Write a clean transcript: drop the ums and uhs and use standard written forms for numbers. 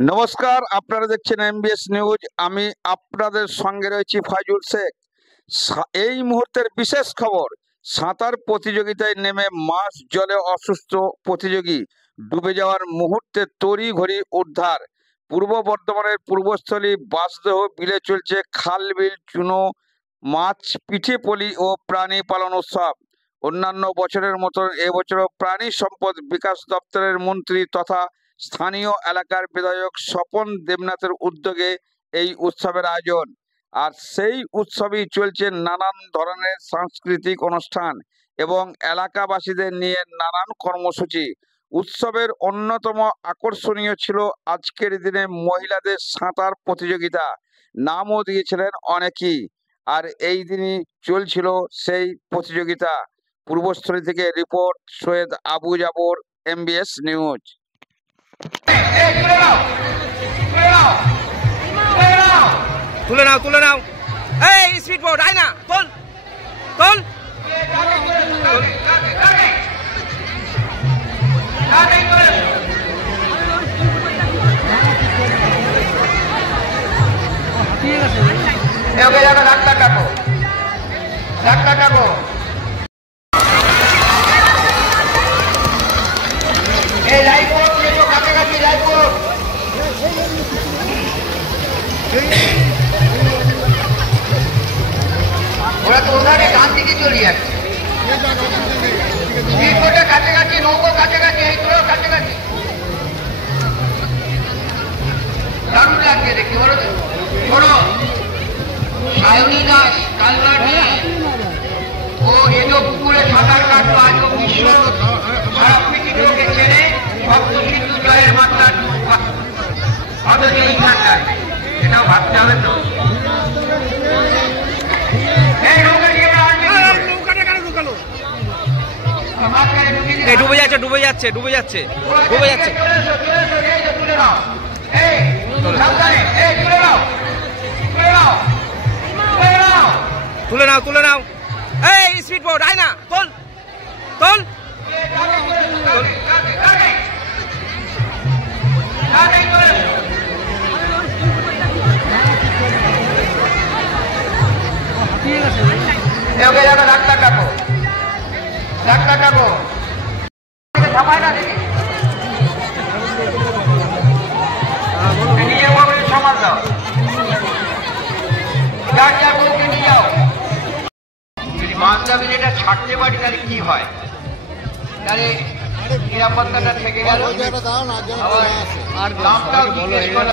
নমস্কার, আপনারা দেখছেন এমবিএস নিউজ। আমি আপনাদের সঙ্গে রয়েছি ফাইজুল শেখ। এই মুহূর্তের বিশেষ খবর, সাঁতার প্রতিযোগিতায় নেমে মাছ জলে অসুস্থ প্রতিযোগী ডুবে যাওয়ার মুহূর্তে তড়িঘড়ি উদ্ধার। পূর্ব বর্ধমানের পূর্বস্থলী বাসদেহ বিলে চলছে খালবিল চুনো মাছ পিঠেপলি ও প্রাণী পালন উৎসব। অন্যান্য বছরের মতো এবছরও প্রাণী সম্পদ বিকাশ দপ্তরের মন্ত্রী তথা স্থানীয় এলাকার বিধায়ক স্বপন দেবনাথের উদ্যোগে এই উৎসবের আয়োজন। আর সেই উৎসবেই চলছে নানান ধরনের সাংস্কৃতিক অনুষ্ঠান এবং এলাকাবাসীদের নিয়ে নানান কর্মসূচি। উৎসবের অন্যতম আকর্ষণীয় ছিল আজকের দিনে মহিলাদের সাঁতার প্রতিযোগিতা, নামও দিয়েছিলেন অনেকেই। আর এই দিনই চলছিল সেই প্রতিযোগিতা। পূর্বস্থলী থেকে রিপোর্ট সৈয়দ আবু জাবর, এমবিএস নিউজ। তুলে নাও তুলে নাও, এই স্পিড বোর্ড আয় না, তোল তোল। ওরা তো ওখানে ডান দিকে চলে যাচ্ছে, স্পিডবোটের কাছাকাছি, নৌকো কাছাকাছি, এই তোর কাছাকাছি। দারুণ লাগছে দেখতে, বলো তো। বলো সায়নী দাস কালনাটি, ও এত পুকুরে সাঁতার কাটলো, আজও বিশ্ব সারা পৃথিবীকে ছেড়ে সপ্ত সিন্ধু জয়ের মাত্রা অথচ এইখানটায়, এটাও ভাবতে হবে তো। ডুবে যাচ্ছে ডুবে যাচ্ছে ডুবে যাচ্ছে ডুবে যাচ্ছে। তুলে নাও তুলে নাও, এই স্পিড বোর্ড আয় না, তোল তোল। ডাক্তার ডাকো, ডাক্তার ডাকো, থামায় না দেখি, নিয়ে যাবো, সমাজ দাও, যার যার বউকে নিয়ে যাও। যদি বান্ধবী এটা ছাড়তে পারি তাহলে কি হয়, তাহলে নিরাপত্তাটা থেকে গেল, আর দামটাও জিজ্ঞেস করা।